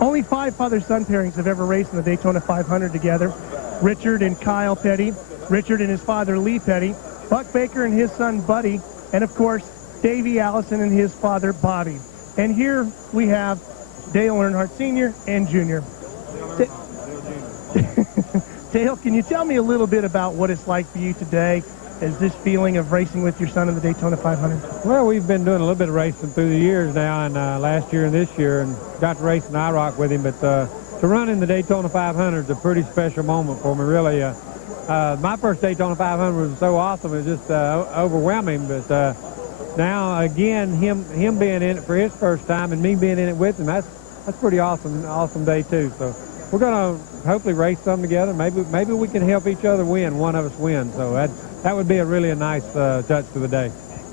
Only 5 father-son pairings have ever raced in the Daytona 500 together. Richard and Kyle Petty, Richard and his father Lee Petty, Buck Baker and his son Buddy, and of course Davey Allison and his father Bobby. And here we have Dale Earnhardt Sr. and Jr. Dale, can you tell me a little bit about what it's like for you today? Is this feeling of racing with your son in the Daytona 500? Well, we've been doing a little bit of racing through the years now, and last year and this year, and got to race in IROC with him. But to run in the Daytona 500 is a pretty special moment for me, really. My first Daytona 500 was so awesome, it was just overwhelming. But now, again, him being in it for his first time and me being in it with him, that's pretty awesome day, too. So we're going to hopefully race some together. Maybe we can help each other win, one of us win. So that would be a really nice touch to the day.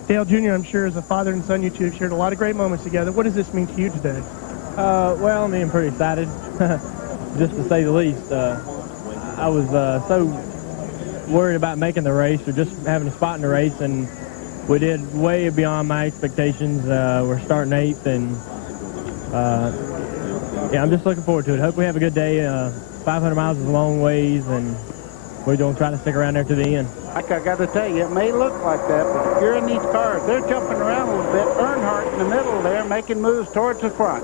Dale Jr., I'm sure as a father and son, you two have shared a lot of great moments together. What does this mean to you today? Well, I'm pretty excited, just to say the least. I was so worried about making the race or just having a spot in the race, and we did way beyond my expectations. We're starting 8th, and yeah, I'm just looking forward to it. Hope we have a good day. 500 miles is a long ways, and we're going to try to stick around there to the end. Like I got to tell you, it may look like that, but if you're in these cars, they're jumping around a little bit. Earnhardt in the middle there, making moves towards the front.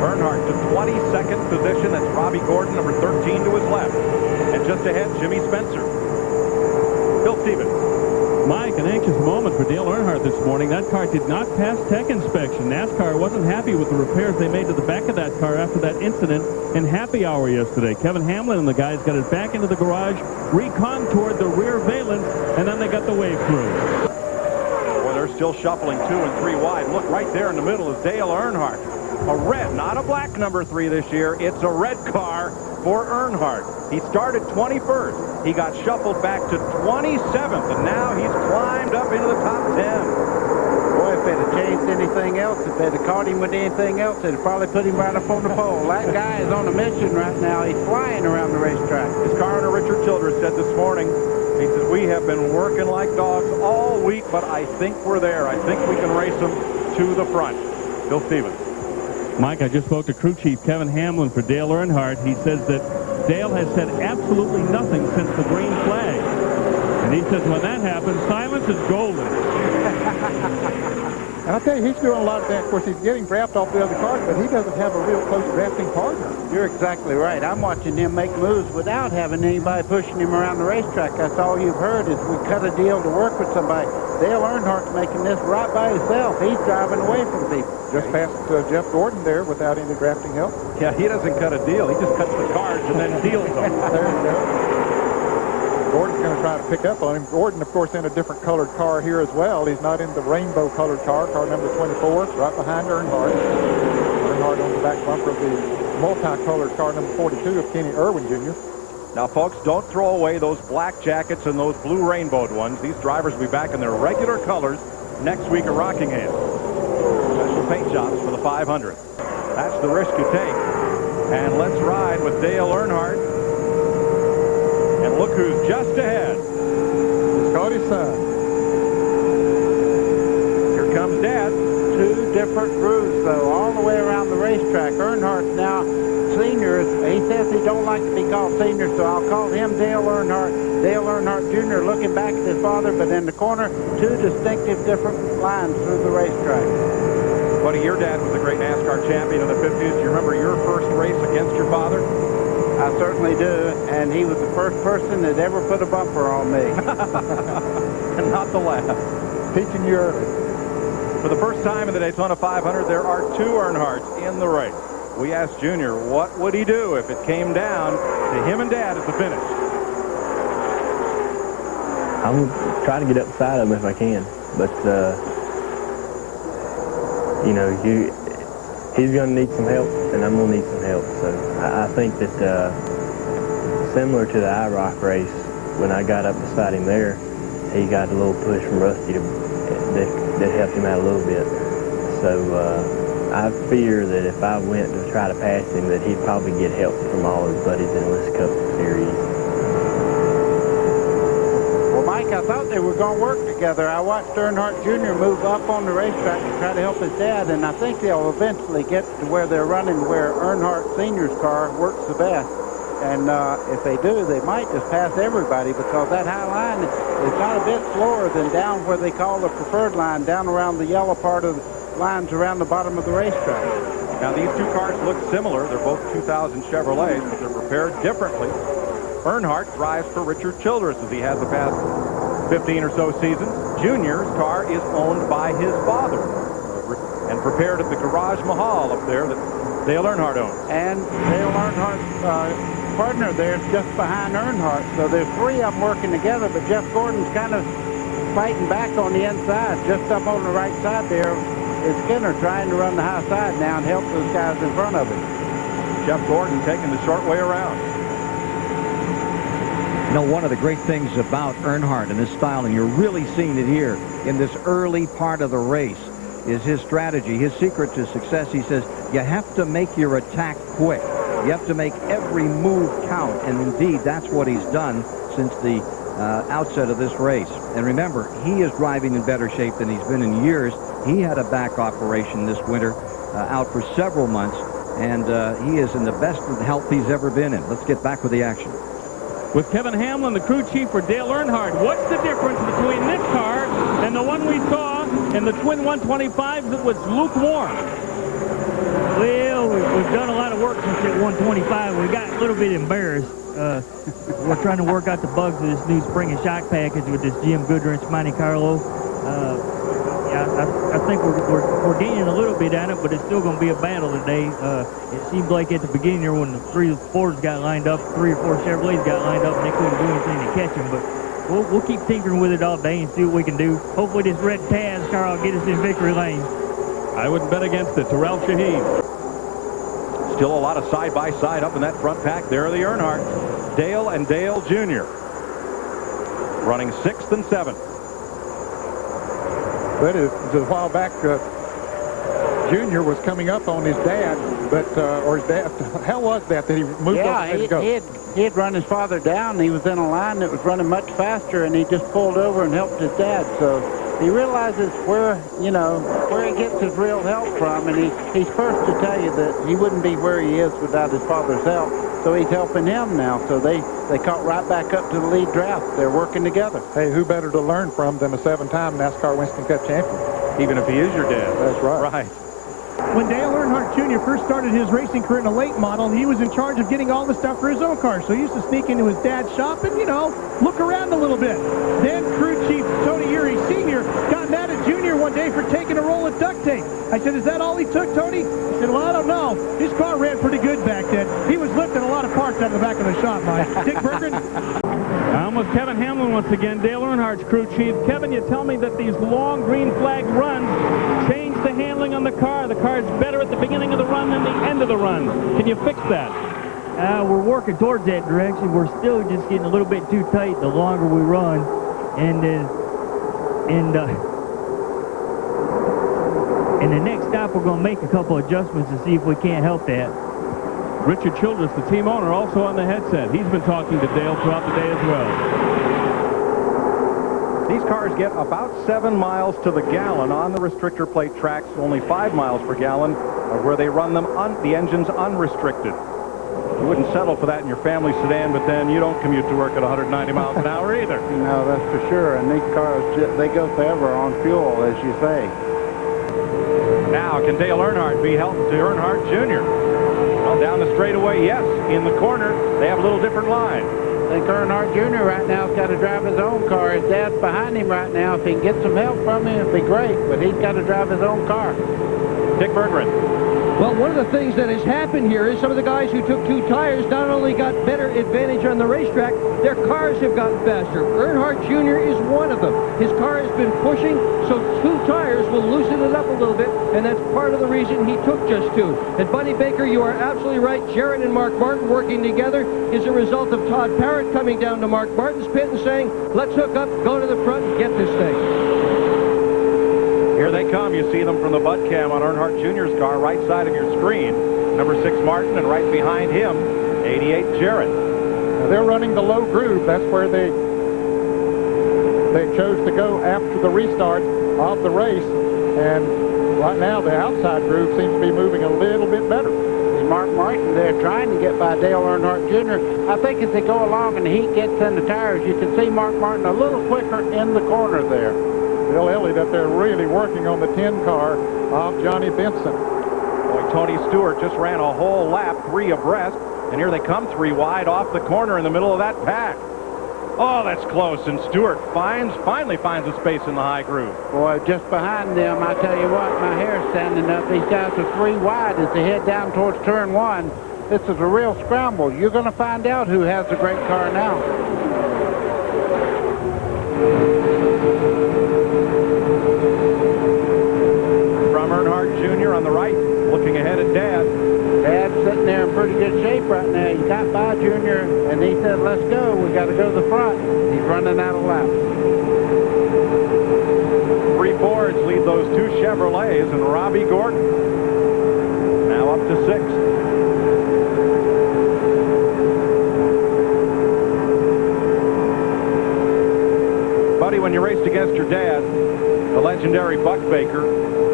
Earnhardt to 22nd position. That's Robbie Gordon, number 13, to his left. And just ahead, Jimmy Spencer. Bill Stevens. Mike, an anxious moment for Dale Earnhardt this morning. That car did not pass tech inspection. NASCAR wasn't happy with the repairs they made to the back of that car after that incident in happy hour yesterday. Kevin Hamlin and the guys got it back into the garage, recontoured the rear valence, and then they got the wave through. Well, they're still shuffling 2 and 3 wide. Look, right there in the middle is Dale Earnhardt. A red, not a black number 3 this year. It's a red car for Earnhardt. He started 21st. He got shuffled back to 27th, and now he's climbed up into the top 10. Boy, if they'd have changed anything else, if they'd have caught him with anything else, they'd have probably put him right up on the pole. That guy is on a mission right now. He's flying around the racetrack. His car owner, Richard Childress, said this morning, he says, we have been working like dogs all week, but I think we're there. I think we can race them to the front. Bill Stevens. Mike, I just spoke to crew chief Kevin Hamlin for Dale Earnhardt. He says that Dale has said absolutely nothing since the green flag. And he says when that happens, silence is golden. And I'll tell you, he's doing a lot of that. Of course, he's getting draft off the other cars, but he doesn't have a real close drafting partner. You're exactly right. I'm watching him make moves without having anybody pushing him around the racetrack. That's all you've heard is we cut a deal to work with somebody. Dale Earnhardt's making this right by himself. He's driving away from people. Just past Jeff Gordon there without any drafting help. Yeah, he doesn't cut a deal. He just cuts the cards and then deals them. There you go. Gordon's going to try to pick up on him. Gordon, of course, in a different colored car here as well. He's not in the rainbow colored car number 24, right behind Earnhardt. Earnhardt on the back bumper of the multicolored car number 42 of Kenny Irwin Jr. Now, folks, don't throw away those black jackets and those blue rainbowed ones. These drivers will be back in their regular colors next week at Rockingham. Special paint jobs for the 500. That's the risk you take. And let's ride with Dale Earnhardt. And look who's just ahead. It's called his son. Here comes Dad. 2 different grooves, though, all the way around the racetrack. Earnhardt's now senior. He says he don't like to be called senior, so I'll call him Dale Earnhardt. Dale Earnhardt Jr. looking back at his father, but in the corner, 2 distinctive different lines through the racetrack. Buddy, your dad was a great NASCAR champion in the 50s. Do you remember your first race against your father? I certainly do, and he was the first person that ever put a bumper on me. And not the last. Teaching you early. For the first time in the Daytona 500, there are 2 Earnhardts in the race. We asked Junior what would he do if it came down to him and Dad at the finish. I'm trying to get up the side of him if I can, but you know, he's going to need some help, and I'm going to need some help. So I think that similar to the IROC race, when I got up beside him there, he got a little push from Rusty that helped him out a little bit. So I fear that if I went to try to pass him, that he'd probably get help from all his buddies in this Cup Series. Well, Mike, I thought they were going to work together. I watched Earnhardt Jr. move up on the racetrack to try to help his dad, and I think they'll eventually get to where they're running where Earnhardt Sr.'s car works the best. And if they do, they might just pass everybody, because that high line is not a bit slower than down where they call the preferred line, down around the yellow part of the lines around the bottom of the racetrack. Now, these two cars look similar. They're both 2000 Chevrolets, but they're prepared differently. Earnhardt drives for Richard Childress, as he has the past 15 or so seasons. Junior's car is owned by his father and prepared at the Garage Mahal up there that Dale Earnhardt owns. And Dale Earnhardt's partner there is just behind Earnhardt. So there's three of them working together, but Jeff Gordon's kind of fighting back on the inside. Just up on the right side there is Skinner trying to run the high side now and help those guys in front of him. Jeff Gordon taking the short way around. You know, one of the great things about Earnhardt and his style, and you're really seeing it here in this early part of the race, is his strategy. His secret to success, he says, you have to make your attack quick. You have to make every move count, and indeed, that's what he's done since the outset of this race. And remember, he is driving in better shape than he's been in years. He had a back operation this winter, out for several months, and he is in the best of health he's ever been in. Let's get back with the action. With Kevin Hamlin, the crew chief for Dale Earnhardt, what's the difference between this car and the one we saw in the twin 125s that was lukewarm? Well, we've done a lot of work since that 125. We got a little bit embarrassed. We're trying to work out the bugs of this new spring and shock package with this Jim Goodwrench Monte Carlo. I think we're gaining a little bit on it, but it's still going to be a battle today. It seemed like at the beginning there, when the 3 Fords got lined up, 3 or 4 Chevrolets got lined up, and they couldn't do anything to catch them. But we'll keep tinkering with it all day and see what we can do. Hopefully this red Taz car will get us in victory lane. I wouldn't bet against it. To Ralph Sheheen. Still a lot of side-by-side up in that front pack. There are the Earnhardts, Dale and Dale Jr. running 6th and 7th. But it was a while back, Junior was coming up on his dad, but or his dad. How was that he moved up and let it go? He had run his father down. He was in a line that was running much faster, and he just pulled over and helped his dad. So he realizes where he gets his real help from, and he's first to tell you that he wouldn't be where he is without his father's help. So he's helping him now. So they caught right back up to the lead draft. They're working together. Hey, who better to learn from than a 7-time NASCAR Winston Cup champion? Even if he is your dad. That's right. Right. When Dale Earnhardt Jr. first started his racing career in a late model, he was in charge of getting all the stuff for his own car. So he used to sneak into his dad's shop and, look around a little bit. Then crew chief Tony Urey Sr. got mad at Jr. one day for taking a roll of duct tape. I said, is that all he took, Tony? He said, well, I don't know. His car ran pretty good back then. He was lifting a lot of parts out of the back of the shop, Mike. Dick Berggren. I'm with Kevin Hamlin once again, Dale Earnhardt's crew chief. Kevin, you tell me that these long green flag runs change the handling on the car. The car's better at the beginning of the run than the end of the run. Can you fix that? We're working towards that direction. We're still just getting a little bit too tight the longer we run. And the next stop, we're going to make a couple adjustments to see if we can't help that. Richard Childress, the team owner, also on the headset. He's been talking to Dale throughout the day as well. These cars get about 7 miles to the gallon on the restrictor plate tracks, only 5 miles per gallon, where they run them the engines unrestricted. You wouldn't settle for that in your family sedan, but then you don't commute to work at 190 miles an hour either. No, that's for sure. And these cars, they go forever on fuel, as you say. Now, can Dale Earnhardt be helped to Earnhardt Jr.? Well, down the straightaway, yes. In the corner, they have a little different line. I think Earnhardt Jr. right now has got to drive his own car. His dad's behind him right now. If he can get some help from him, it'd be great. But he's got to drive his own car. Dick Berggren. Well, one of the things that has happened here is some of the guys who took 2 tires not only got better advantage on the racetrack, their cars have gotten faster. Earnhardt Jr. is one of them. His car has been pushing, so 2 tires will loosen it up a little bit, and that's part of the reason he took just 2. And Buddy Baker, you are absolutely right. Jarrett and Mark Martin working together is a result of Todd Parrott coming down to Mark Martin's pit and saying, let's hook up, go to the front, and get this thing. Here they come. You see them from the Bud Cam on Earnhardt Jr.'s car, right side of your screen. Number 6 Martin, and right behind him, 88 Jarrett. Now they're running the low groove. That's where they They chose to go after the restart of the race, and right now the outside groove seems to be moving a little bit better. Mark Martin there trying to get by Dale Earnhardt Jr. I think as they go along and the heat gets in the tires, you can see Mark Martin a little quicker in the corner there. Bill Elliott up there really working on the 10 car of Johnny Benson. Boy, Tony Stewart just ran a whole lap, 3 abreast, and here they come 3 wide off the corner in the middle of that pack. Oh, that's close, and Stewart finally finds a space in the high groove. Boy, just behind them, I tell you what, my hair's standing up. These guys are 3 wide as they head down towards turn 1. This is a real scramble. You're going to find out who has the great car now. From Earnhardt Jr. on the right, looking ahead at Dad. Dad's sitting there in pretty good shape right now. He got by Junior, and he said, let's go. We got to go to the front. He's running out of laps. 3 Fords lead those 2 Chevrolets, and Robbie Gordon now up to 6th. Buddy, when you raced against your dad, the legendary Buck Baker,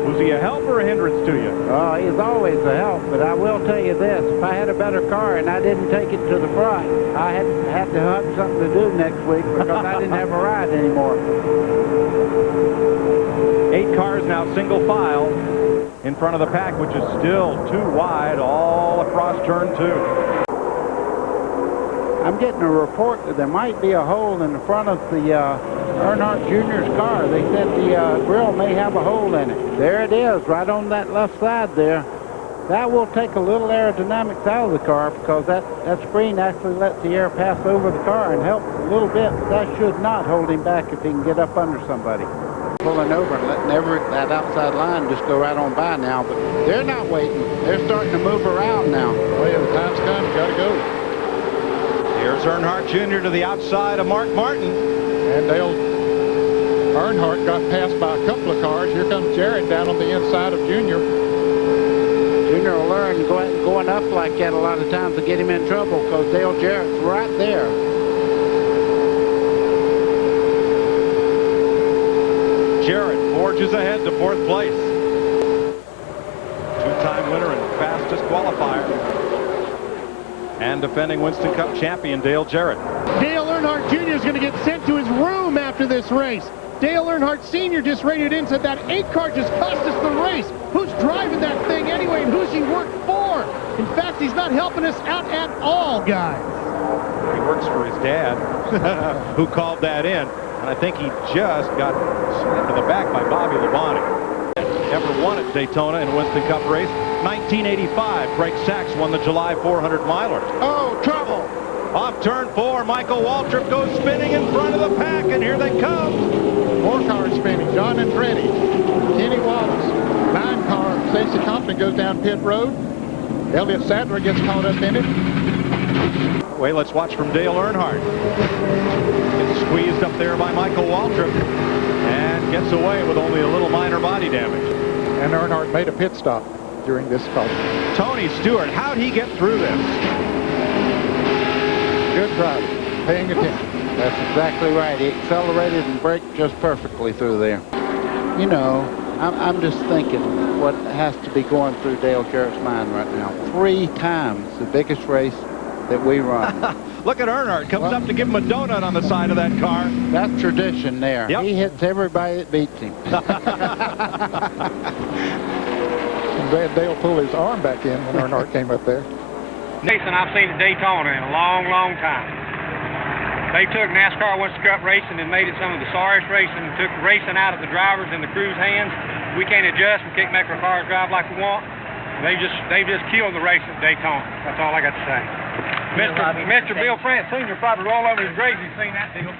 was he a help or a hindrance to you? Oh, he's always a help, but I will tell you this. If I had a better car and I didn't take it to the front, I had to have something to do next week because I didn't have a ride anymore. 8 cars now single file in front of the pack, which is still 2 wide all across turn 2. I'm getting a report that there might be a hole in the front of the Earnhardt Jr.'s car. They said the grill may have a hole in it. There it is, right on that left side there. That will take a little aerodynamics out of the car because that screen actually lets the air pass over the car and helps a little bit, but that should not hold him back if he can get up under somebody. Pulling over and letting that outside line just go right on by now, but they're not waiting. They're starting to move around now. Well, yeah, the time's come. You got to go. Here's Earnhardt Jr. to the outside of Mark Martin. And Dale Earnhardt got passed by a couple of cars. Here comes Jarrett down on the inside of Junior. Junior will learn going up like that a lot of times to get him in trouble because Dale Jarrett's right there. Jarrett forges ahead to 4th place. 2-time winner and fastest qualifier. And defending Winston Cup champion Dale Jarrett. Dale Earnhardt Jr. is going to get sent to his room after this race. Dale Earnhardt Sr. just radioed in, said that 8 car just cost us the race. Who's driving that thing anyway, and who's he work for? In fact, he's not helping us out at all, guys. He works for his dad, who called that in. And I think he just got slammed to the back by Bobby Labonte. Ever won at Daytona in a Winston Cup race. 1985, Craig Sachs won the July 400 miler. Oh, trouble. Off turn 4, Michael Waltrip goes spinning in front of the pack, and here they come. 4 cars spinning. John Andretti, Kenny Wallace. 9 car, Stacey Compton goes down pit road. Elliott Sadler gets caught up in it. Wait, let's watch from Dale Earnhardt. Gets squeezed up there by Michael Waltrip and gets away with only a little minor body damage. And Earnhardt made a pit stop during this caution. Tony Stewart, how'd he get through this? Good driving, paying attention. That's exactly right. He accelerated and braked just perfectly through there. You know, I'm just thinking what has to be going through Dale Jarrett's mind right now. 3 times the biggest race that we run. Look at Earnhardt. Comes up to give him a donut on the side of that car. That's tradition there. Yep. He hits everybody that beats him. I'm glad Dale pulled his arm back in when Earnhardt came up there. Racing I've seen at Daytona in a long, long time. They took NASCAR Winston Cup racing and made it some of the sorriest racing, took racing out of the drivers and the crew's hands. We can't adjust. We can't make our cars drive like we want. They just killed the race at Daytona. That's all I got to say. Mr. Bill France Sr. probably roll over his grave if you've seen that deal.